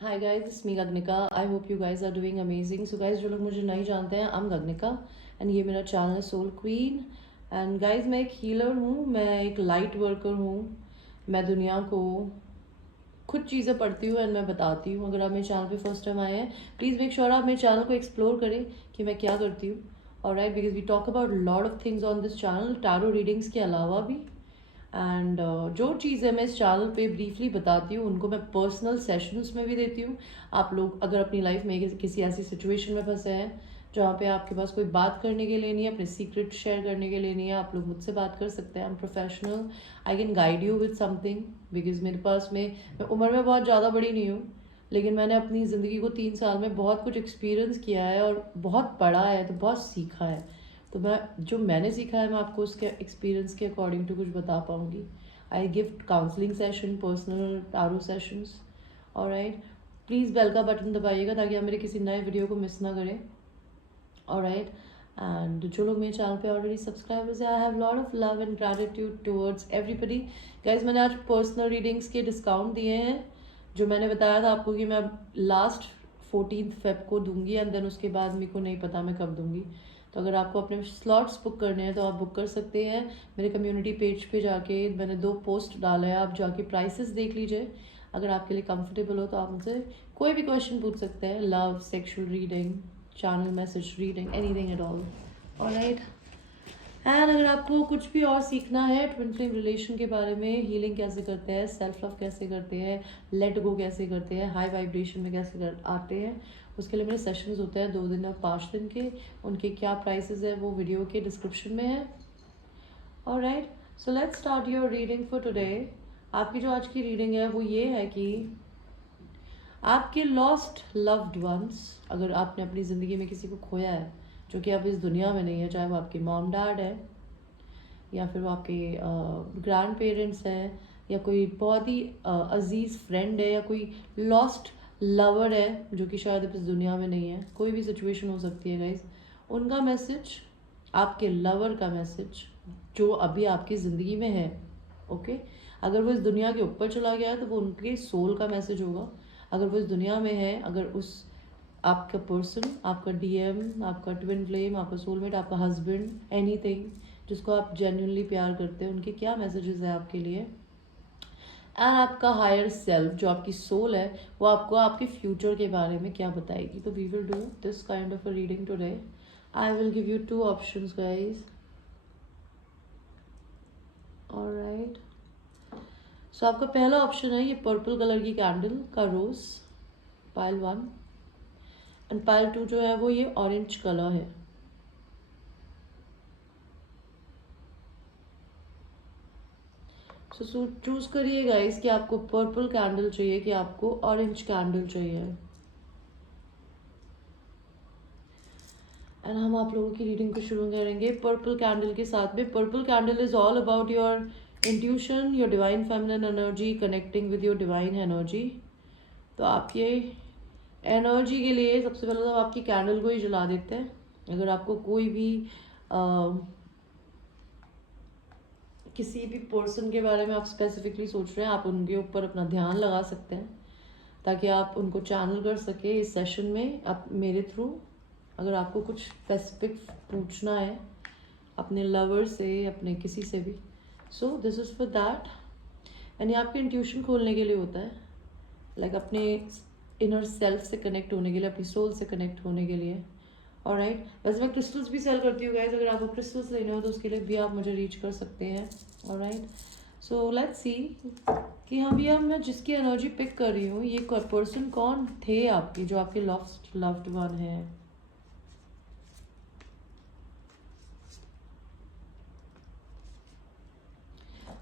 Hi guys, it's me Gaganika. I hope you guys are doing amazing. So guys, जो लोग मुझे नहीं जानते हैं, आई एम गगनिका एंड ये मेरा चैनल है सोल क्वीन। एंड गाइस, मैं एक हीलर हूँ, मैं एक लाइट वर्कर हूँ। मैं दुनिया को खुद चीज़ें पढ़ती हूँ एंड मैं बताती हूँ। अगर आप मेरे चैनल पे फर्स्ट टाइम आए हैं, प्लीज़ मेक श्योर आप मेरे चैनल को एक्सप्लोर करें कि मैं क्या करती हूँ। Alright, because we talk about lot of things on this channel, tarot readings के अलावा भी। एंड जो चीज़ें मैं इस चैनल पे ब्रीफली बताती हूँ, उनको मैं पर्सनल सेशंस में भी देती हूँ। आप लोग अगर अपनी लाइफ में किसी ऐसी सिचुएशन में फंसे हैं जहाँ पे आपके पास कोई बात करने के लिए नहीं है, अपने सीक्रेट शेयर करने के लिए नहीं है, आप लोग मुझसे बात कर सकते हैं। I am professional, I can guide you with something. Because मेरे पास में, मैं उम्र में बहुत ज़्यादा बड़ी नहीं हूँ, लेकिन मैंने अपनी ज़िंदगी को 3 साल में बहुत कुछ एक्सपीरियंस किया है और बहुत पढ़ा है, तो बहुत सीखा है। तो मैं जो मैंने सीखा है, मैं आपको उसके एक्सपीरियंस के अकॉर्डिंग टू कुछ बता पाऊँगी। I give counselling session, personal tarot sessions. Alright, please bell का बटन दबाइएगा ताकि आप मेरे किसी नए वीडियो को मिस ना करें। ऑलराइट, एंड जो लोग मेरे चैनल पे ऑलरेडी सब्सक्राइबर्स हैं, I have lot of love and gratitude towards everybody. Guys, मैंने आज पर्सनल रीडिंग्स के डिस्काउंट दिए हैं, जो मैंने बताया था आपको कि मैं लास्ट 14 फेब को दूंगी, एंड देन उसके बाद मेरे को नहीं पता मैं कब दूंगी। तो अगर आपको अपने स्लॉट्स बुक करने हैं तो आप बुक कर सकते हैं। मेरे कम्युनिटी पेज पे जाके मैंने 2 पोस्ट डाला है, आप जाके प्राइसेस देख लीजिए। अगर आपके लिए कंफर्टेबल हो तो आप मुझसे कोई भी क्वेश्चन पूछ सकते हैं, love, sexual reading, channel message reading, anything at all. Alright, and अगर आपको कुछ भी और सीखना है ट्विन फ्लेम रिलेशन के बारे में, हीलिंग कैसे करते हैं, सेल्फ लव कैसे करते हैं, लेट गो कैसे करते हैं, हाई वाइब्रेशन में कैसे आते हैं, उसके लिए मेरे सेशंस होते हैं 2 दिन और 5 दिन के। उनके क्या प्राइसेस है वो वीडियो के डिस्क्रिप्शन में है। Alright, so let's start your reading for today. आपकी जो आज की रीडिंग है वो ये है कि आपके लॉस्ट लव्ड वंस, अगर आपने अपनी ज़िंदगी में किसी को खोया है जो कि अब इस दुनिया में नहीं है, चाहे वो आपके मॉम डैड है या फिर वो आपके ग्रैंड पेरेंट्स हैं, या कोई बहुत ही अजीज़ फ्रेंड है, या कोई लॉस्ट लवर है जो कि शायद अब इस दुनिया में नहीं है, कोई भी सिचुएशन हो सकती है गाइज। उनका मैसेज, आपके लवर का मैसेज जो अभी आपकी ज़िंदगी में है, ओके। अगर वो इस दुनिया के ऊपर चला गया है तो वो उनके सोल का मैसेज होगा। अगर वो इस दुनिया में है, अगर उस आपका पर्सन, आपका डीएम, आपका ट्विन फ्लेम, आपका सोलमेट, आपका हस्बैंड, एनीथिंग जिसको आप जेन्युइनली प्यार करते हैं, उनके क्या मैसेजेस हैं आपके लिए। एंड आपका हायर सेल्फ जो आपकी सोल है, वो आपको आपके फ्यूचर के बारे में क्या बताएगी। तो we will do this kind of a reading today. I will give you 2 options guys. Alright, so आपका पहला ऑप्शन है ये पर्पल कलर की कैंडल का रोज, पाइल 1। एंड पाइल 2 जो है वो ये ऑरेंज कलर है। सो चूज करिए गाइस कि आपको पर्पल कैंडल चाहिए कि आपको ऑरेंज कैंडल चाहिए। एंड हम आप लोगों की रीडिंग को शुरू करेंगे पर्पल कैंडल के साथ में। Purple candle is all about your intuition, your divine feminine energy, connecting with your divine energy. तो आपके एनर्जी के लिए सबसे पहले तो आपकी कैंडल को ही जला देते हैं। अगर आपको कोई भी किसी भी पर्सन के बारे में आप स्पेसिफिकली सोच रहे हैं, आप उनके ऊपर अपना ध्यान लगा सकते हैं ताकि आप उनको चैनल कर सके इस सेशन में आप मेरे थ्रू। अगर आपको कुछ स्पेसिफिक पूछना है अपने लवर से, अपने किसी से भी, so this is for that. And ये आपके इंट्यूशन खोलने के लिए होता है, लाइक अपने इनर सेल्फ से कनेक्ट होने के लिए, अपनी सोल से कनेक्ट होने के लिए। ऑलराइट, वैसे मैं क्रिस्टल्स भी सेल करती हूँ गाइज, अगर आपको क्रिस्टल्स लेने हो तो उसके लिए भी आप मुझे रीच कर सकते हैं। ऑलराइट, सो लेट्स सी कि हम मैं जिसकी एनर्जी पिक कर रही हूँ, ये पर्सन कौन थे आपकी, जो आपके लॉस्ट लव्ड वन है।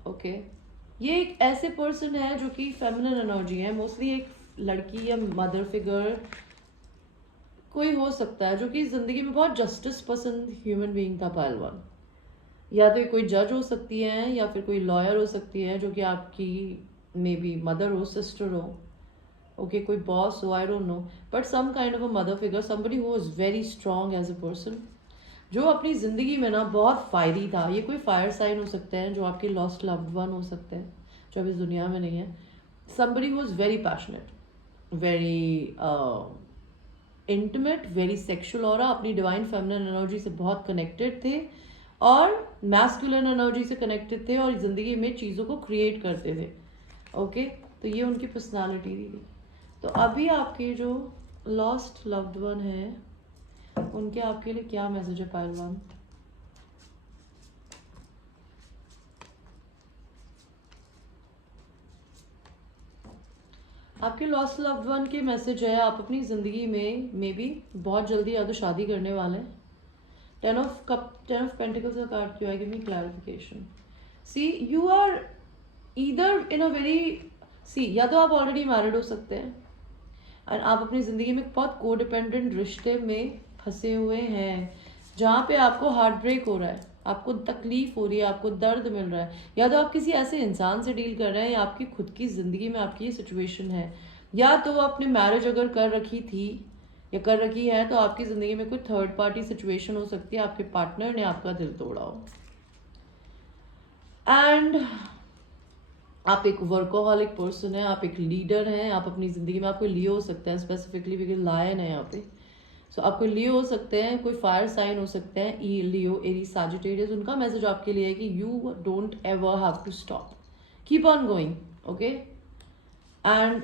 ओके, ये एक ऐसे पर्सन है जो कि फेमिनिन एनर्जी है, मोस्टली एक लड़की या मदर फिगर कोई हो सकता है जो कि जिंदगी में बहुत जस्टिस पसंद ह्यूमन बीइंग था पाइल 1। या तो कोई जज हो सकती है, या फिर कोई लॉयर हो सकती है जो कि आपकी मे बी मदर हो, सिस्टर हो, ओके, कोई बॉस हो, I don't know, but some kind of a mother figure, somebody who is very strong as a person, जो अपनी ज़िंदगी में ना बहुत फायरी था। ये कोई फायर साइन हो सकते हैं जो आपके लॉस्ट लव्ड वन हो सकते हैं जो अब इस दुनिया में नहीं है। Somebody who is very passionate, very intimate, very sexual aura, अपनी डिवाइन फेमिनिन एनर्जी से बहुत कनेक्टेड थे और मैस्कुलिन एनर्जी से कनेक्टेड थे और ज़िंदगी में चीज़ों को क्रिएट करते थे। ओके, तो ये उनकी पर्सनालिटी थी। तो अभी आपके जो लॉस्ट लव्ड वन है उनके आपके लिए क्या मैसेज है पहलवान? आपके लॉस्ट लव्ड वन के मैसेज है, आप अपनी ज़िंदगी में मे बी बहुत जल्दी या तो शादी करने वाले हैं। 10 ऑफ पेंटिकल्स का कार्ड क्यों है? Give me clarification. See you are either in a very, see या तो आप ऑलरेडी मैरिड हो सकते हैं और आप अपनी ज़िंदगी में बहुत को डिपेंडेंट रिश्ते में फंसे हुए हैं जहाँ पे आपको हार्ट ब्रेक हो रहा है, आपको तकलीफ हो रही है, आपको दर्द मिल रहा है, या तो आप किसी ऐसे इंसान से डील कर रहे हैं या आपकी खुद की ज़िंदगी में आपकी ये सिचुएशन है, या तो आपने मैरिज अगर कर रखी थी या कर रखी है तो आपकी ज़िंदगी में कोई थर्ड पार्टी सिचुएशन हो सकती है, आपके पार्टनर ने आपका दिल तोड़ा हो। एंड आप एक वर्कोहॉलिक पर्सन है, आप एक लीडर हैं, आप अपनी ज़िंदगी में, आपको लियो हो सकते हैं स्पेसिफिकली बिकॉज लायन है यहाँ पे। सो आपको लियो हो सकते हैं, कोई फायर साइन हो सकते हैं, ई लियो एरीज सैजिटेरियस। उनका मैसेज आपके लिए है कि you don't ever have to stop, keep on going, okay. And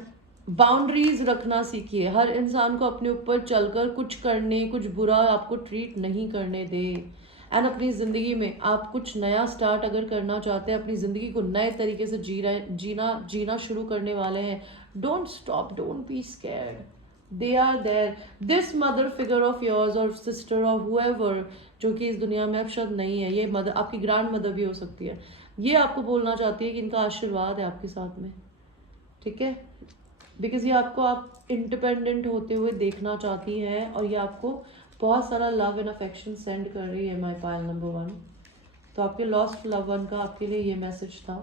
boundaries रखना सीखिए, हर इंसान को अपने ऊपर चलकर कुछ करने, कुछ बुरा आपको ट्रीट नहीं करने दे। एंड अपनी ज़िंदगी में आप कुछ नया स्टार्ट अगर करना चाहते हैं, अपनी ज़िंदगी को नए तरीके से जीना शुरू करने वाले हैं, don't stop, don't be scared, they are there. This mother figure of yours और सिस्टर और हुएवर जो कि इस दुनिया में अब शायद नहीं है, ये मदर आपकी ग्रैंड मदर भी हो सकती है, ये आपको बोलना चाहती है कि इनका आशीर्वाद है आपके साथ में, ठीक है। बिकॉज ये आपको आप इंडिपेंडेंट होते हुए देखना चाहती हैं और ये आपको बहुत सारा लव एंड अफेक्शन सेंड कर रही है माई पायल नंबर 1। तो आपके लॉस्ट लव वन का आपके लिए ये मैसेज था।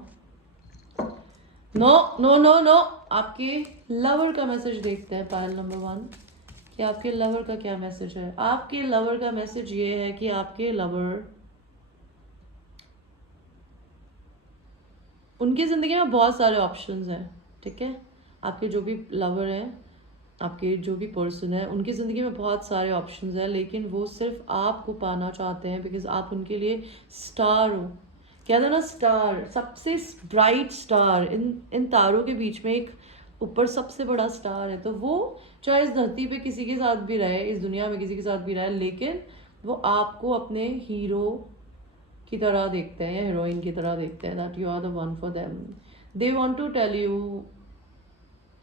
नो नो नो नो, आपके लवर का मैसेज देखते हैं पायल नंबर 1 कि आपके लवर का क्या मैसेज है। आपके लवर का मैसेज ये है कि आपके लवर, उनकी ज़िंदगी में बहुत सारे ऑप्शंस हैं, ठीक है। आपके जो भी लवर हैं, आपके जो भी पर्सन है, उनकी ज़िंदगी में बहुत सारे ऑप्शंस हैं, लेकिन वो सिर्फ आपको पाना चाहते हैं बिकॉज आप उनके लिए स्टार हो। कहते हैं ना, स्टार, सबसे ब्राइट स्टार, इन तारों के बीच में एक ऊपर सबसे बड़ा स्टार है। तो वो चाहे इस धरती पे किसी के साथ भी रहे, इस दुनिया में किसी के साथ भी रहे, लेकिन वो आपको अपने हीरो की तरह देखते हैं या हीरोइन की तरह देखते हैं, that you are the one for them. They want to tell you,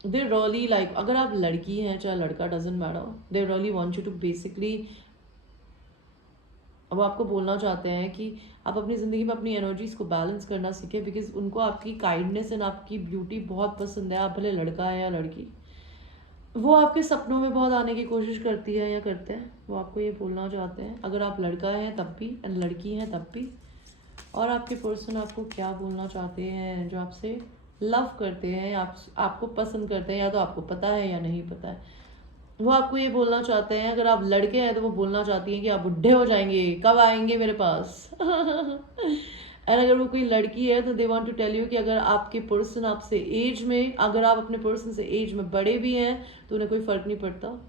they really like, अगर आप लड़की हैं चाहे लड़का, doesn't matter, they really want you to basically, अब आपको बोलना चाहते हैं कि आप अपनी ज़िंदगी में अपनी एनर्जीज को बैलेंस करना सीखें बिकॉज उनको आपकी काइंडनेस एंड आपकी ब्यूटी बहुत पसंद है। आप भले लड़का है या लड़की, वो आपके सपनों में बहुत आने की कोशिश करती है या करते हैं, वो आपको ये बोलना चाहते हैं। अगर आप लड़का हैं तब भी एंड लड़की हैं तब भी। और आपके पर्सन आपको क्या बोलना चाहते हैं, जो आपसे लव करते हैं, आपको पसंद करते हैं, या तो आपको पता है या नहीं पता है, वो आपको ये बोलना चाहते हैं। अगर आप लड़के हैं तो वो बोलना चाहती हैं कि आप बुढ़े हो जाएंगे, कब आएंगे मेरे पास। और अगर वो कोई लड़की है तो they want to tell you कि अगर आपके पर्सन आपसे एज में, अगर आप अपने पर्सन से एज में बड़े भी हैं तो उन्हें कोई फ़र्क नहीं पड़ता।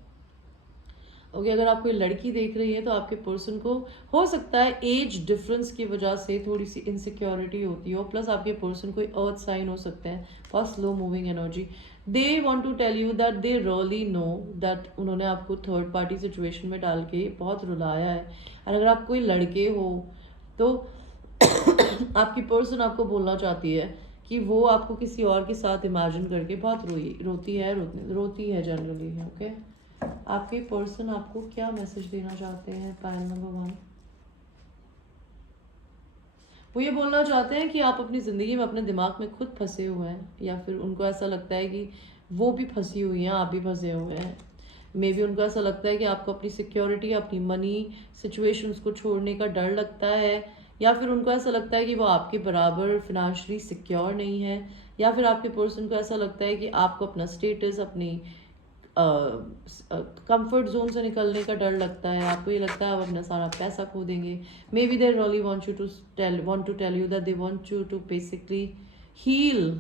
ओके, अगर आप कोई लड़की देख रही है तो आपके पर्सन को हो सकता है एज डिफरेंस की वजह से थोड़ी सी इनसिक्योरिटी होती हो, प्लस आपके पर्सन कोई अर्थ साइन हो सकते हैं, बहुत slow moving energy. They want to tell you that they really know that उन्होंने आपको थर्ड पार्टी सिचुएशन में डाल के बहुत रुलाया है। और अगर आप कोई लड़के हो तो आपकी पर्सन आपको बोलना चाहती है कि वो आपको किसी और के साथ इमेजिन करके बहुत रोती है जनरली, ओके। आपके पर्सन आपको क्या मैसेज देना चाहते हैं पायल नंबर 1? वो ये बोलना चाहते हैं कि आप अपनी ज़िंदगी में अपने दिमाग में खुद फंसे हुए हैं, या फिर उनको ऐसा लगता है कि वो भी फंसी हुई हैं, आप भी फंसे हुए हैं। मे बी उनको ऐसा लगता है कि आपको अपनी सिक्योरिटी, अपनी मनी सिचुएशंस को छोड़ने का डर लगता है, या फिर उनको ऐसा लगता है कि वो आपके बराबर फिनेंशियली सिक्योर नहीं है, या फिर आपके पर्सन को ऐसा लगता है कि आपको अपना स्टेटस, अपनी कंफर्ट जोन से निकलने का डर लगता है। आपको ये लगता है आप अपना सारा पैसा खो देंगे। May be they really want to tell you that they want you to basically heal,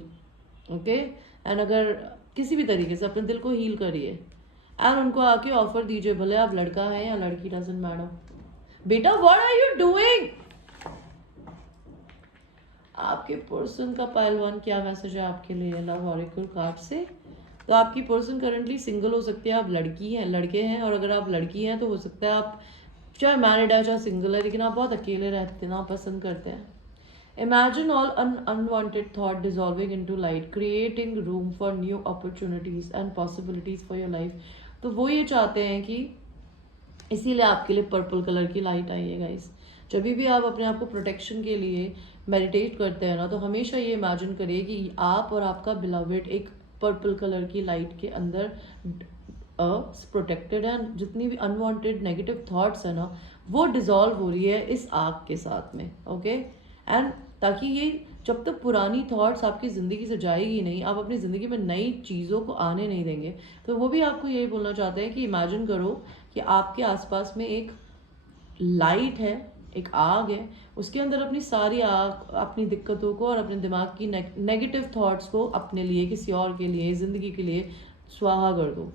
okay. And अगर किसी भी तरीके से अपने दिल को हील करिए एंड उनको आके ऑफर दीजिए, भले आप लड़का है या लड़की, डजंट मैटर। बेटा व्हाट आर यू डूइंग? आपके पर्सन का पाइल 1 क्या मैसेज है आपके लिए लव ऑरेकल कार्ड से? तो आपकी पर्सन करंटली सिंगल हो सकती है, आप लड़की हैं, लड़के हैं, और अगर आप लड़की हैं तो हो सकता है आप चाहे मैरिड है चाहे सिंगल है, लेकिन आप बहुत अकेले रहते हैं ना, पसंद करते हैं। Imagine all unwanted thought dissolving into light, creating room for new opportunities and possibilities for your life. तो वो ये चाहते हैं कि इसीलिए आपके लिए पर्पल कलर की लाइट आई है गाइस। जब भी आप अपने आप को प्रोटेक्शन के लिए मेडिटेट करते हैं ना, तो हमेशा ये इमेजिन करिए कि आप और आपका बिलवेड एक पर्पल कलर की लाइट के अंदर प्रोटेक्टेड है। जितनी भी अनवांटेड नेगेटिव थॉट्स है ना, वो डिजॉल्व हो रही है इस आग के साथ में, ओके। एंड ताकि ये जब तक पुरानी थॉट्स आपकी ज़िंदगी से जाएगी नहीं, आप अपनी ज़िंदगी में नई चीज़ों को आने नहीं देंगे। तो वो भी आपको यही बोलना चाहते हैं कि इमेजिन करो कि आपके आसपास में एक लाइट है, एक आग है, उसके अंदर अपनी सारी आग, अपनी दिक्कतों को और अपने दिमाग की नेगेटिव थॉट्स को अपने लिए, किसी और के लिए, ज़िंदगी के लिए स्वाहा कर दो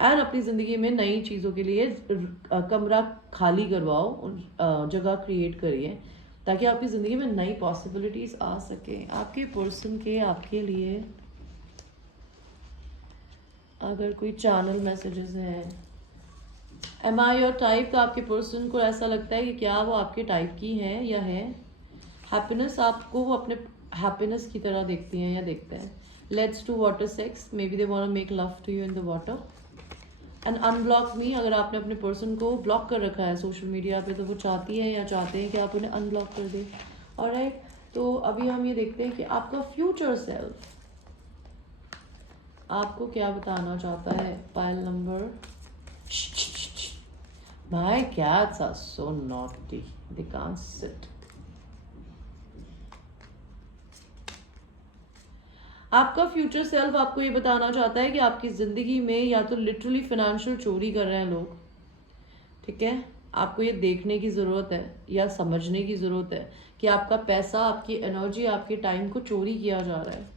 एंड अपनी ज़िंदगी में नई चीज़ों के लिए कमरा खाली करवाओ, जगह क्रिएट करिए ताकि आपकी ज़िंदगी में नई पॉसिबिलिटीज़ आ सके। आपके पर्सन के आपके लिए अगर कोई चैनल मैसेजेस हैं, एम आई योर टाइप, तो आपके पर्सन को ऐसा लगता है कि क्या वो आपके टाइप की हैं या है। हैप्पीनेस, आपको वो अपने हैप्पीनेस की तरह देखती हैं या देखते हैं। Let's to water sex, may B they want to make love to you in the water. And unblock me, अगर आपने अपने पर्सन को ब्लॉक कर रखा है सोशल मीडिया पे, तो वो चाहती है या चाहते हैं कि आप उन्हें अनब्लॉक कर दें। ऑलराइट, तो अभी हम ये देखते हैं कि आपका फ्यूचर सेल्फ आपको क्या बताना चाहता है। Pile number, my cats are so naughty, they can't sit. आपका फ्यूचर सेल्फ आपको ये बताना चाहता है कि आपकी ज़िंदगी में या तो लिटरली फाइनेंशियल चोरी कर रहे हैं लोग, ठीक है। आपको ये देखने की ज़रूरत है या समझने की ज़रूरत है कि आपका पैसा, आपकी एनर्जी, आपके टाइम को चोरी किया जा रहा है।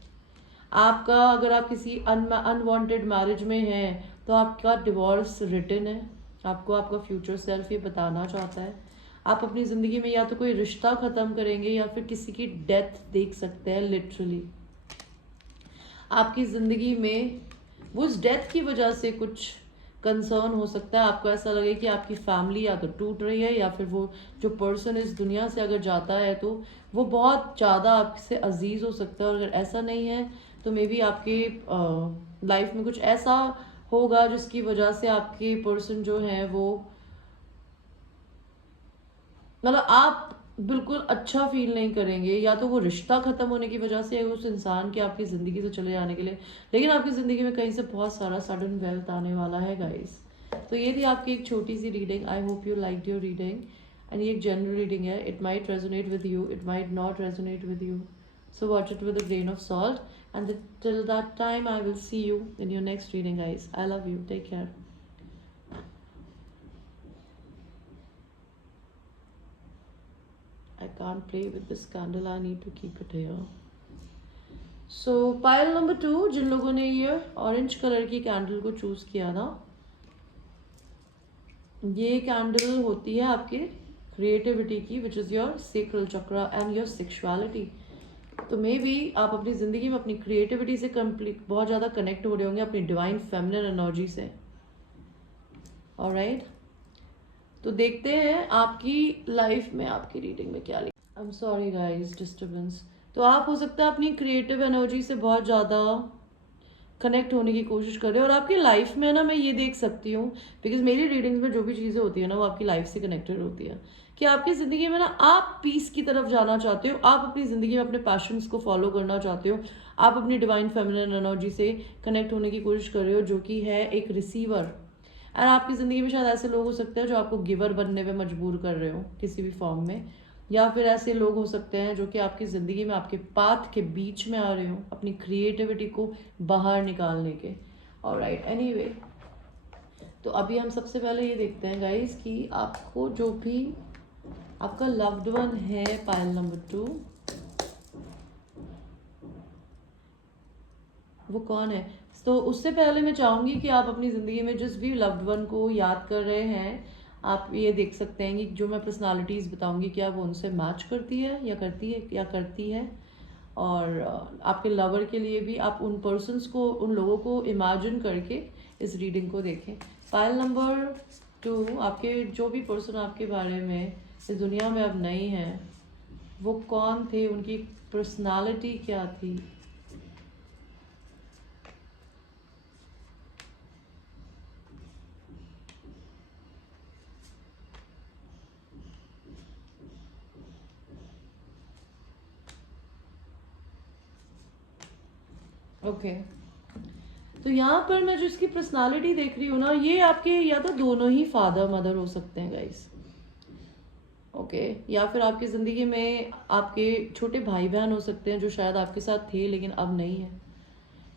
आपका, अगर आप किसी अनवांटेड मैरिज में हैं तो आपका डिवोर्स रिटन है। आपको आपका फ्यूचर सेल्फ ये बताना चाहता है। आप अपनी ज़िंदगी में या तो कोई रिश्ता ख़त्म करेंगे या फिर किसी की डेथ देख सकते हैं लिटरली। आपकी ज़िंदगी में वो उस डेथ की वजह से कुछ कंसर्न हो सकता है। आपको ऐसा लगे कि आपकी फैमिली या तो टूट रही है या फिर वो जो पर्सन इस दुनिया से अगर जाता है तो वो बहुत ज़्यादा आपसे अजीज़ हो सकता है। और अगर ऐसा नहीं है तो मे बी आपके लाइफ में कुछ ऐसा होगा जिसकी वजह से आपके पर्सन जो है वो, मतलब आप बिल्कुल अच्छा फील नहीं करेंगे, या तो वो रिश्ता ख़त्म होने की वजह से, उस इंसान के आपकी ज़िंदगी से चले जाने के लिए, लेकिन आपकी ज़िंदगी में कहीं से बहुत सारा सडन वेल्थ आने वाला है गाइस। तो ये थी आपकी एक छोटी सी reading. I hope you like your reading and ये एक जनरल रीडिंग है। It might resonate with you, it might not resonate with you, so watch it with a grain of salt, and till that time I will see you in your next reading guys. I love you, take care. I can't play with this candle, I need to keep it here. So pile number 2, जिन लोगों ने ये orange colour की candle को choose किया ना, ये candle होती है आपके क्रिएटिविटी की, which is your sacral chakra and your sexuality. तो मे बी आप अपनी ज़िंदगी में अपनी क्रिएटिविटी से कंप्लीट बहुत ज़्यादा कनेक्ट हो रहे होंगे, अपनी डिवाइन फेमिनिन एनर्जी से। ऑलराइट, तो देखते हैं आपकी लाइफ में आपकी रीडिंग में क्या लिखा। I am sorry guys, disturbance. तो आप हो सकता है अपनी क्रिएटिव एनर्जी से बहुत ज़्यादा कनेक्ट होने की कोशिश कर रहे हो, और आपकी लाइफ में ना मैं ये देख सकती हूँ, बिकॉज मेरी रीडिंग्स में जो भी चीज़ें होती है ना वो आपकी लाइफ से कनेक्टेड होती है, कि आपकी ज़िंदगी में ना आप पीस की तरफ जाना चाहते हो, आप अपनी ज़िंदगी में अपने पैशंस को फॉलो करना चाहते हो, आप अपनी डिवाइन फेमिनिन एनर्जी से कनेक्ट होने की कोशिश कर रहे हो, जो कि है एक रिसीवर। एंड आपकी ज़िंदगी में शायद ऐसे लोग हो सकते हैं जो आपको गिवर बनने पे मजबूर कर रहे हो किसी भी फॉर्म में, या फिर ऐसे लोग हो सकते हैं जो कि आपकी ज़िंदगी में आपके पाथ के बीच में आ रहे हो अपनी क्रिएटिविटी को बाहर निकालने के। ऑलराइट, एनीवे, तो अभी हम सबसे पहले ये देखते हैं गाइस कि आपको जो भी आपका लव्ड वन है, पाइल नंबर 2, वो कौन है। तो उससे पहले मैं चाहूँगी कि आप अपनी ज़िंदगी में जिस भी लव्ड वन को याद कर रहे हैं, आप ये देख सकते हैं कि जो मैं पर्सनालिटीज़ बताऊँगी क्या वो उनसे मैच करती है या करती है। और आपके लवर के लिए भी आप उन पर्सन्स को, उन लोगों को इमेजिन करके इस रीडिंग को देखें। पाइल नंबर 2, आपके जो भी पर्सन आपके बारे में इस दुनिया में अब नहीं है, वो कौन थे, उनकी पर्सनालिटी क्या थी। ओके तो यहाँ पर मैं जो इसकी पर्सनालिटी देख रही हूँ ना, ये आपके या तो दोनों ही फादर मदर हो सकते हैं गाइस। ओके या फिर आपकी ज़िंदगी में आपके छोटे भाई बहन हो सकते हैं जो शायद आपके साथ थे लेकिन अब नहीं है।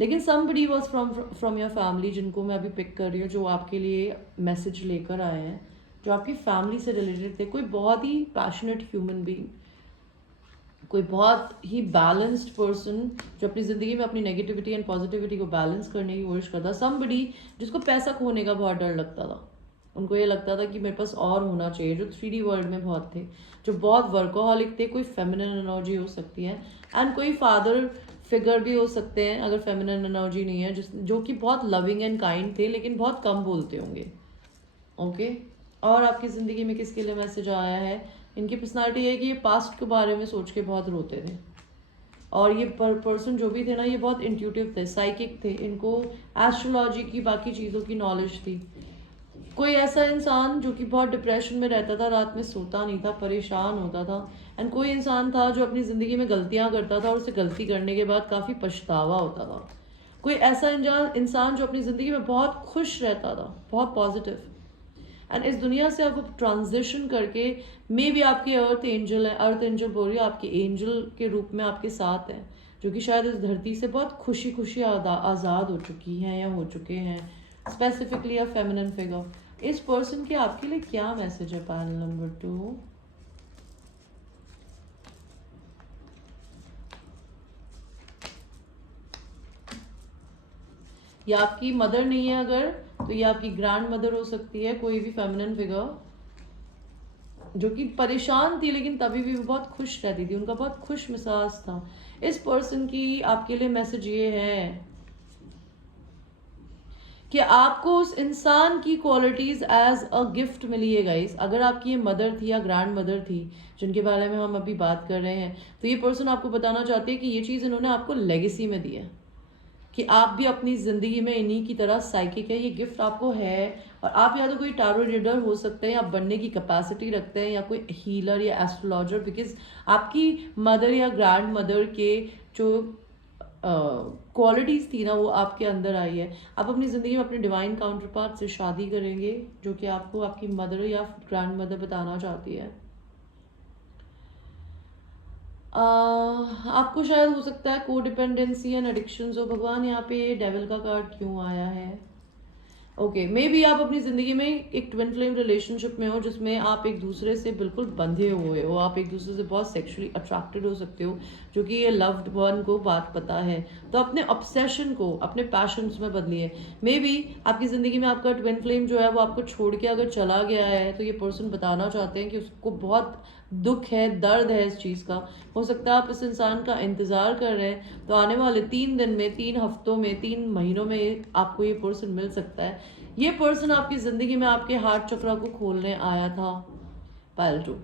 लेकिन somebody was from your family, जिनको मैं अभी पिक कर रही हूँ, जो आपके लिए मैसेज लेकर आए हैं, जो आपकी फैमिली से रिलेटेड थे। कोई बहुत ही पैशनेट ह्यूमन बीइंग, कोई बहुत ही बैलेंस्ड पर्सन जो अपनी ज़िंदगी में अपनी नेगेटिविटी एंड पॉजिटिविटी को बैलेंस करने की कोशिश करता। समबडी जिसको पैसा खोने का बहुत डर लगता था, उनको ये लगता था कि मेरे पास और होना चाहिए, जो 3D वर्ल्ड में बहुत थे, जो बहुत वर्कोहॉलिक थे। कोई फेमिनिन एनर्जी हो सकती है एंड कोई फादर फिगर भी हो सकते हैं अगर फेमिनिन एनर्जी नहीं है, जो कि बहुत लविंग एंड काइंड थे लेकिन बहुत कम बोलते होंगे। ओके और आपकी ज़िंदगी में किसके लिए मैसेज आया है? इनकी पर्सनालिटी है कि ये पास्ट के बारे में सोच के बहुत रोते थे। और ये पर्सन जो भी थे ना, ये बहुत इंट्यूटिव थे, साइकिक थे, इनको एस्ट्रोलॉजी की बाकी चीज़ों की नॉलेज थी। कोई ऐसा इंसान जो कि बहुत डिप्रेशन में रहता था, रात में सोता नहीं था, परेशान होता था। एंड कोई इंसान था जो अपनी ज़िंदगी में गलतियां करता था और उसे गलती करने के बाद काफ़ी पछतावा होता था। कोई ऐसा इंसान जो अपनी ज़िंदगी में बहुत खुश रहता था, बहुत पॉजिटिव। एंड इस दुनिया से अब ट्रांजिशन करके मे भी आपके अर्थ एंजल है, अर्थ एंजल बोल रही है, आपके एंजल के रूप में आपके साथ हैं, जो कि शायद इस धरती से बहुत खुशी खुशी आज़ाद हो चुकी हैं या हो चुके हैं। Specifically a feminine figure. इस पर्सन के आपके लिए क्या मैसेज है? Panel number 2। या आपकी मदर नहीं है अगर, तो ये आपकी ग्रैंड मदर हो सकती है, कोई भी फेमिनिन फिगर जो कि परेशान थी लेकिन तभी भी वो बहुत खुश रहती थी, उनका बहुत खुश मिजाज था। इस पर्सन की आपके लिए मैसेज ये है कि आपको उस इंसान की क्वालिटीज एज अ गिफ्ट मिली है गाइस। अगर आपकी ये मदर थी या ग्रैंड मदर थी जिनके बारे में हम अभी बात कर रहे हैं, तो ये पर्सन आपको बताना चाहती है कि ये चीज़ इन्होंने आपको लेगेसी में दी है, कि आप भी अपनी ज़िंदगी में इन्हीं की तरह साइकिक है, ये गिफ्ट आपको है। और आप या तो कोई टारो रीडर हो सकते हैं, आप बनने की कैपेसिटी रखते हैं, या कोई हीलर या एस्ट्रोलॉजर, बिकॉज आपकी मदर या ग्रैंड मदर के जो क्वालिटीज़ थी ना वो आपके अंदर आई है। आप अपनी ज़िंदगी में अपने डिवाइन काउंटर पार्ट से शादी करेंगे, जो कि आपको आपकी मदर या ग्रैंड मदर बताना चाहती है। आपको शायद हो सकता है कोडिपेंडेंसी एंड एडिक्शंस हो। भगवान, यहाँ पे डेविल का कार्ड क्यों आया है? ओके मे बी आप अपनी ज़िंदगी में एक ट्विन फ्लेम रिलेशनशिप में हो जिसमें आप एक दूसरे से बिल्कुल बंधे हुए हो, आप एक दूसरे से बहुत सेक्सुअली अट्रैक्टेड हो सकते हो, जो कि ये लव्ड वन को बात पता है। तो अपने ऑब्सेशन को अपने पैशंस में बदलिए। मे बी आपकी ज़िंदगी में आपका ट्विन फ्लेम जो है वो आपको छोड़ के अगर चला गया है, तो ये पर्सन बताना चाहते हैं कि उसको बहुत दुख है, दर्द है इस चीज़ का। हो सकता है आप इस इंसान का इंतज़ार कर रहे हैं, तो आने वाले 3 दिन में, 3 हफ्तों में, 3 महीनों में आपको ये पर्सन मिल सकता है। ये पर्सन आपकी ज़िंदगी में आपके हार्ट चक्रा को खोलने आया था। पाइल 2,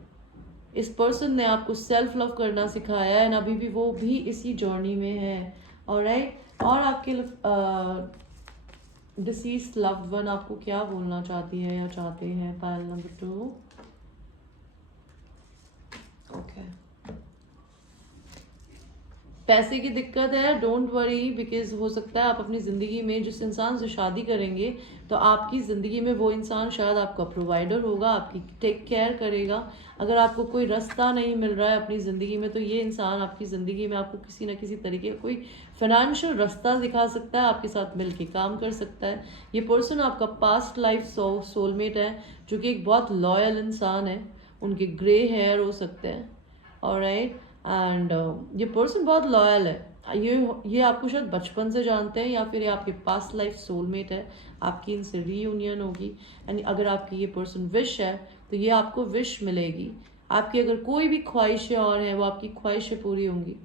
इस पर्सन ने आपको सेल्फ लव करना सिखाया है, एंड अभी भी वो भी इसी जर्नी में है। ऑलराइट और आपके डिसीज्ड लव्ड वन आपको क्या बोलना चाहती है या चाहते हैं? Pile number 2। ओके पैसे की दिक्कत है, डोंट वरी, बिकॉज हो सकता है आप अपनी ज़िंदगी में जिस इंसान से शादी करेंगे, तो आपकी ज़िंदगी में वो इंसान शायद आपका प्रोवाइडर होगा, आपकी टेक केयर करेगा। अगर आपको कोई रास्ता नहीं मिल रहा है अपनी ज़िंदगी में, तो ये इंसान आपकी ज़िंदगी में आपको किसी न किसी तरीके का कोई फाइनेंशियल रास्ता दिखा सकता है, आपके साथ मिल के काम कर सकता है। ये पर्सन आपका पास्ट लाइफ सोलमेट है, जो कि एक बहुत लॉयल इंसान है, उनके ग्रे हेयर हो सकते हैं। ऑलराइट एंड ये पर्सन बहुत लॉयल है ये आपको शायद बचपन से जानते हैं, या फिर ये आपके पास्ट लाइफ सोलमेट है, आपकी इनसे रीयूनियन होगी। एंड अगर आपकी ये पर्सन विश है तो ये आपको विश मिलेगी। आपकी अगर कोई भी ख्वाहिशें और हैं वो आपकी ख्वाहिशें पूरी होंगी,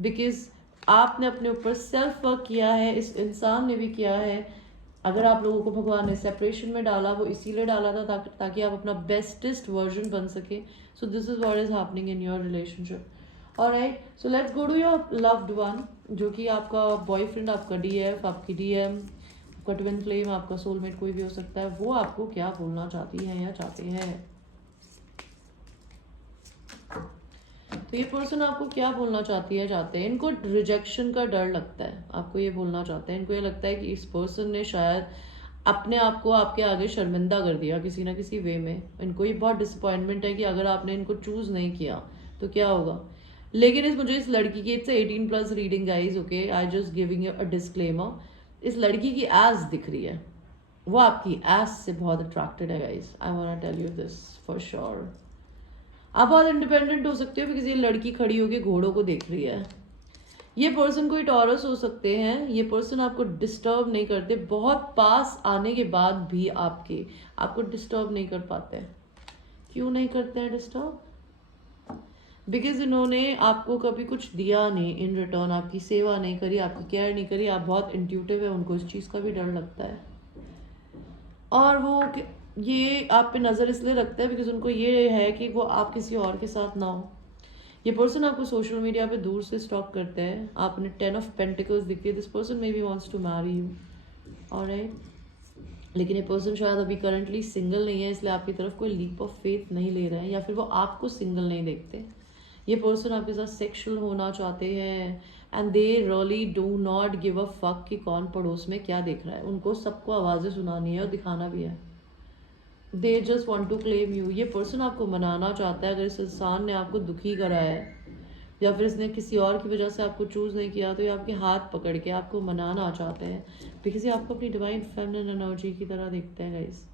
बिकॉज आपने अपने ऊपर सेल्फ वर्क किया है, इस इंसान ने भी किया है। अगर आप लोगों को भगवान ने सेपरेशन में डाला, वो इसीलिए डाला था ताकि आप अपना बेस्टेस्ट वर्जन बन सके। So this is what is happening in your relationship. Alright, so let's go to your loved one, जो कि आपका बॉयफ्रेंड, आपका डीएफ, आपकी डीएम, आपका ट्विन फ्लेम, आपका सोलमेट कोई भी हो सकता है। वो आपको क्या बोलना चाहती है या चाहते हैं? तो ये पर्सन आपको क्या बोलना चाहती है, चाहते हैं? इनको रिजेक्शन का डर लगता है, आपको ये बोलना चाहते हैं। इनको ये लगता है कि इस पर्सन ने शायद अपने आप को आपके आगे शर्मिंदा कर दिया किसी ना किसी वे में। इनको ये बहुत डिसअपॉइंटमेंट है कि अगर आपने इनको चूज नहीं किया तो क्या होगा। लेकिन मुझे इस लड़की की, it's 18+ reading guys, okay, I just giving a disclaimer. इस लड़की की एस दिख रही है, वो आपकी एस से बहुत अट्रैक्टेड है guys. I want to tell you this for sure. आप बहुत इंडिपेंडेंट हो सकते हो बिकॉज ये लड़की खड़ी होकर घोड़ों को देख रही है। ये पर्सन कोई टॉरस हो सकते हैं। ये पर्सन आपको डिस्टर्ब नहीं करते, बहुत पास आने के बाद भी आपको डिस्टर्ब नहीं कर पाते। क्यों नहीं करते हैं डिस्टर्ब? बिकॉज इन्होंने आपको कभी कुछ दिया नहीं इन रिटर्न, आपकी सेवा नहीं करी, आपकी केयर नहीं करी। आप बहुत इंट्यूटिव है, उनको इस चीज़ का भी डर लगता है। और वो ये आप पे नज़र इसलिए रखते हैं बिकॉज उनको ये है कि वो आप किसी और के साथ ना हो। ये पर्सन आपको सोशल मीडिया पे दूर से स्टॉक करते हैं। आपने 10 ऑफ पेंटिकल्स दिखती है। This person maybe wants to marry you, alright. लेकिन ये पर्सन शायद अभी करंटली सिंगल नहीं है, इसलिए आपकी तरफ कोई लीप ऑफ फेथ नहीं ले रहे हैं, या फिर वो आपको सिंगल नहीं देखते। ये पर्सन आपके साथ सेक्सुअल होना चाहते हैं and they really do not give a fuck कि कौन पड़ोस में क्या देख रहा है। उनको सबको आवाज़ें सुनानी है और दिखाना भी है। They just want to claim you. ये पर्सन आपको मनाना चाहता है। अगर इस इंसान ने आपको दुखी करा है या फिर इसने किसी और की वजह से आपको चूज़ नहीं किया, तो ये आपके हाथ पकड़ के आपको मनाना चाहते हैं, बिकॉज ये आपको अपनी डिवाइन फेमिनिन एनर्जी की तरह देखते हैं guys.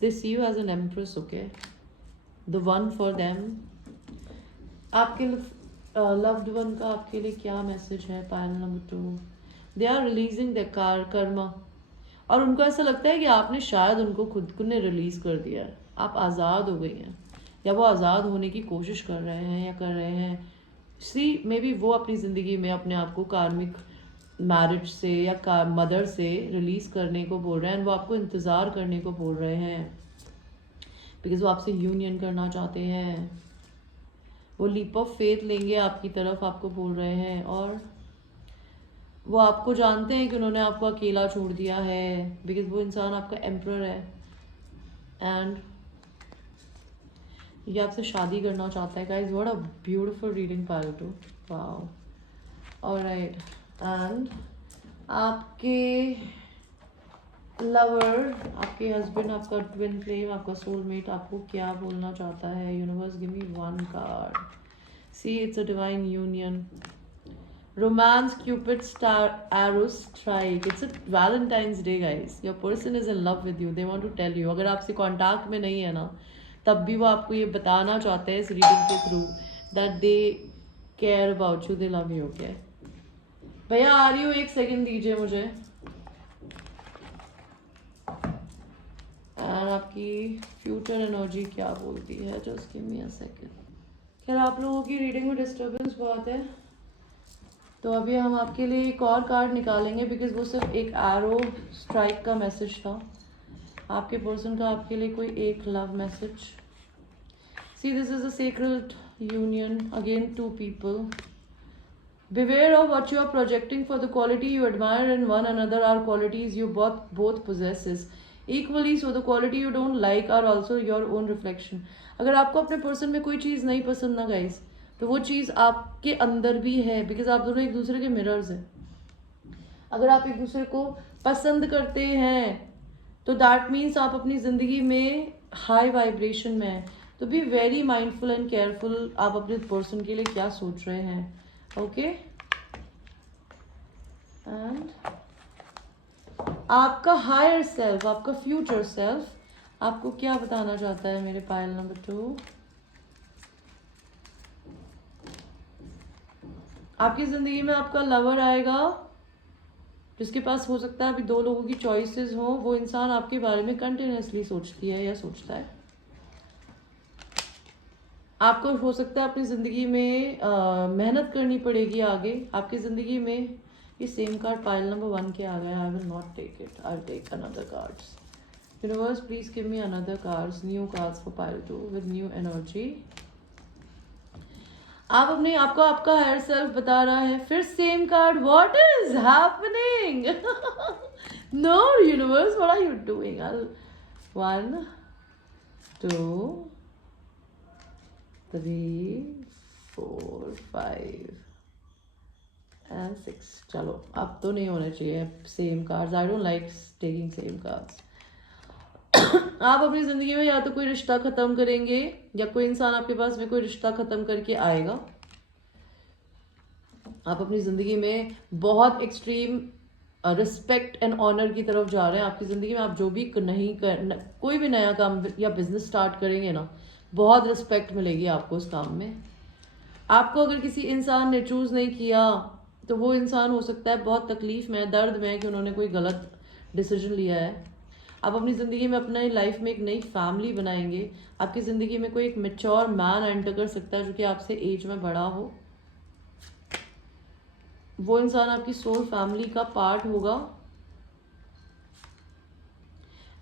They see you as an empress, okay, the one for them. आपके लव्ड वन का आपके लिए क्या मैसेज है? Pile number 2, they are releasing the karma. और उनको ऐसा लगता है कि आपने शायद उनको खुद को ने रिलीज़ कर दिया है, आप आज़ाद हो गई हैं, या वो आज़ाद होने की कोशिश कर रहे हैं या कर रहे हैं। सी मे बी वो अपनी ज़िंदगी में अपने आप को कार्मिक मैरिज से या मदर से रिलीज़ करने को बोल रहे हैं। वो आपको इंतज़ार करने को बोल रहे हैं बिकॉज वो आपसे यूनियन करना चाहते हैं। वो लीप ऑफ फेथ लेंगे आपकी तरफ, आपको बोल रहे हैं। और वो आपको जानते हैं कि उन्होंने आपको अकेला छोड़ दिया है बिकॉज वो इंसान आपका एम्परर है एंड ये आपसे शादी करना चाहता है guys. What a beautiful reading पैरेटो, वाओ। ऑलराइट, एंड आपके लवर, आपके हस्बैंड, आपका ट्विन फ्लेम, आपका सोलमेट आपको क्या बोलना चाहता है? Universe give me one card. See, it's a divine union. Romance, Cupid, star, arrow, strike. It's a Valentine's Day, guys. Your person is in love with you. They want to tell you. अगर आपसे contact में नहीं है ना, तब भी वो आपको ये बताना चाहते हैं इस रीडिंग के through that they care about you, they love you, okay. भैया आ रही हो, एक सेकंड दीजिए मुझे। और आपकी फ्यूचर एनर्जी क्या बोलती है? Just give me a second. खैर, आप लोगों की रीडिंग में डिस्टर्बेंस बहुत है, तो अभी हम आपके लिए एक और कार्ड निकालेंगे बिकॉज वो सिर्फ एक एरो स्ट्राइक का मैसेज था। आपके पर्सन का आपके लिए कोई एक love message. See, this is a sacred union, again 2 people. Beware of what you are projecting, for the quality you admire in one another are qualities you both possesses equally, so the quality you don't like are also your own reflection. अगर आपको अपने person में कोई चीज़ नहीं पसंद ना guys, तो वो चीज़ आपके अंदर भी है बिकॉज आप दोनों एक दूसरे के मिरर्स हैं। अगर आप एक दूसरे को पसंद करते हैं तो दैट मीन्स आप अपनी ज़िंदगी में हाई वाइब्रेशन में हैं। तो be very mindful and careful आप अपने पर्सन के लिए क्या सोच रहे हैं, ओके। एंड आपका हायर सेल्फ, आपका फ्यूचर सेल्फ आपको क्या बताना चाहता है मेरे पायल नंबर 2? आपकी ज़िंदगी में आपका लवर आएगा जिसके पास हो सकता है अभी 2 लोगों की चॉइसेस हो। वो इंसान आपके बारे में कंटिन्यूसली सोचती है या सोचता है। आपको हो सकता है अपनी ज़िंदगी में मेहनत करनी पड़ेगी आगे। आपकी ज़िंदगी में ये सेम कार्ड पाइल नंबर 1 के आ गया। I will not take it, I will take another cards. Universe please give me another cards, new cards for pile 2 with new energy. आप अपने आपको आपका हायर सेल्फ बता रहा है, फिर same card, what is happening? No universe, what are you doing? 1 2 3 4 5 and 6। चलो अब तो नहीं होने चाहिए same cards. I don't like taking same cards. आप अपनी ज़िंदगी में या तो कोई रिश्ता ख़त्म करेंगे या कोई इंसान आपके पास में कोई रिश्ता ख़त्म करके आएगा। आप अपनी ज़िंदगी में बहुत एक्सट्रीम रिस्पेक्ट एंड ऑनर की तरफ जा रहे हैं। आपकी ज़िंदगी में आप जो भी कोई भी नया काम या बिजनेस स्टार्ट करेंगे ना, बहुत रिस्पेक्ट मिलेगी आपको उस काम में। आपको अगर किसी इंसान ने चूज़ नहीं किया तो वो इंसान हो सकता है बहुत तकलीफ़ में, दर्द में कि उन्होंने कोई गलत डिसीजन लिया है। आप अपनी ज़िंदगी में अपने लाइफ में एक नई फैमिली बनाएंगे। आपकी ज़िंदगी में कोई एक मैच्योर मैन एंटर कर सकता है जो कि आपसे एज में बड़ा हो। वो इंसान आपकी सोल फैमिली का पार्ट होगा।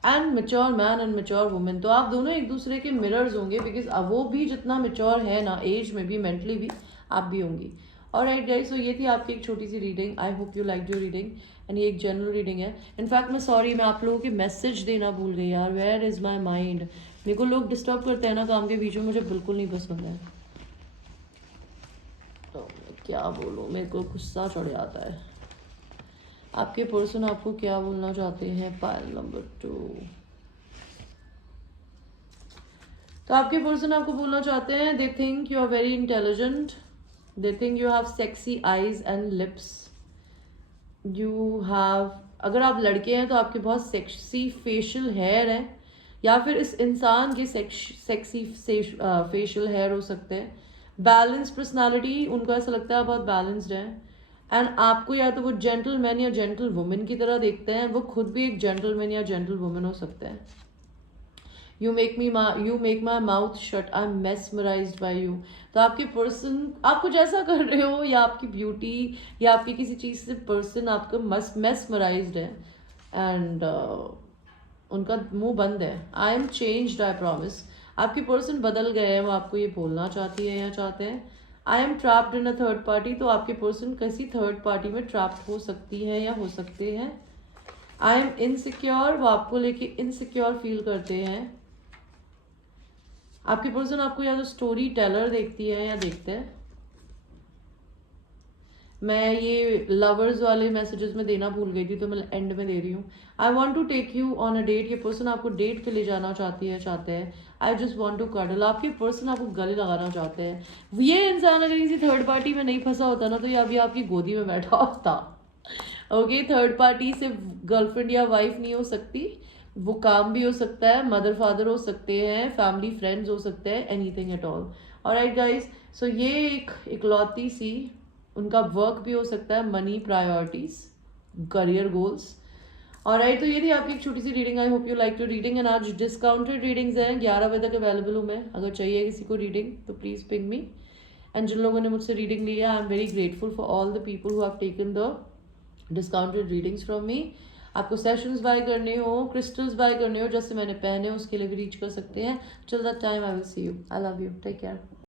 And mature man and mature women, तो आप दोनों एक दूसरे के मिरर्स होंगे, बिकॉज वो भी जितना मैच्योर है ना, एज में भी, मेंटली भी, आप भी होंगी। ऑलराइट गाइस, सो ये थी आपकी एक छोटी सी reading. I hope you like your reading. And ये एक जनरल रीडिंग है। इनफैक्ट मैं सॉरी, मैं आप लोगों के मैसेज देना भूल गई यार। Where is my mind? मेरे को लोग डिस्टर्ब करते हैं ना काम के बीच में, मुझे बिल्कुल नहीं पसंद है। तो क्या बोलूँ, मेरे को गुस्सा चढ़ जाता है। आपके पर्सन आपको क्या बोलना चाहते हैं? Pile number 2। तो आपके पर्सन आपको बोलना चाहते हैं, they think you are very intelligent, they think you have sexy eyes and lips, you have, अगर आप लड़के हैं तो आपके बहुत सेक्सी फेशियल हेयर है, या फिर इस इंसान के सेक्सी फेशियल हेयर हो सकते हैं। बैलेंस पर्सनालिटी, उनको ऐसा लगता है बहुत बैलेंस्ड है। एंड आपको या तो वो जेंटलमैन या जेंटल वुमेन की तरह देखते हैं, वो खुद भी एक जेंटलमैन या जेंटल वुमेन हो सकते हैं। You make my mouth shut, I am mesmerised by you. तो आपके पर्सन आप कुछ ऐसा कर रहे हो, या आपकी ब्यूटी या आपकी किसी चीज़ से पर्सन आपका मेस्मराइज्ड है। एंड उनका मुंह बंद है। I am changed, I promise. आपके पर्सन बदल गए हैं, वो आपको ये बोलना चाहती है या चाहते हैं। I am trapped in a third party, तो आपके पर्सन किसी थर्ड पार्टी में ट्रैप्ड हो सकती है या हो सकते हैं। आई एम इनसिक्योर, वो आपको लेके इनसिक्योर फील करते हैं। आपकी पर्सन आपको या तो स्टोरी टेलर देखती है या देखते हैं। मैं ये लवर्स वाले मैसेजेस में देना भूल गई थी, तो मैं एंड में दे रही हूँ। I want to take you on a date, ये पर्सन आपको डेट पे ले जाना चाहते हैं। I just want to cuddle, आपके पर्सन आपको गले लगाना चाहते हैं। ये इंसान अगर किसी थर्ड पार्टी में नहीं फंसा होता ना, तो ये अभी आपकी गोदी में बैठा होता। ओके, थर्ड पार्टी सिर्फ गर्लफ्रेंड या वाइफ नहीं हो सकती, वो काम भी हो सकता है, मदर फादर हो सकते हैं, फैमिली फ्रेंड्स हो सकते हैं, anything at all. Alright guys, so ये एक इकलौती सी, उनका वर्क भी हो सकता है, money, priorities, career goals. Alright, तो ये थी आपकी एक छोटी सी reading. I hope you like to reading. And आज डिस्काउंटेड रीडिंग्स हैं, 11 बजे तक अवेलेबल हूँ मैं। अगर चाहिए किसी को रीडिंग तो प्लीज़ पिंग मी। एंड जिन लोगों ने मुझसे रीडिंग ली है, I am very grateful for all the people who have taken the discounted readings from me. आपको सेशंस बाय करने हो, क्रिस्टल्स बाय करने हो, जैसे मैंने पहने, उसके लिए भी रीच कर सकते हैं। Till that time I will see you. I love you, take care.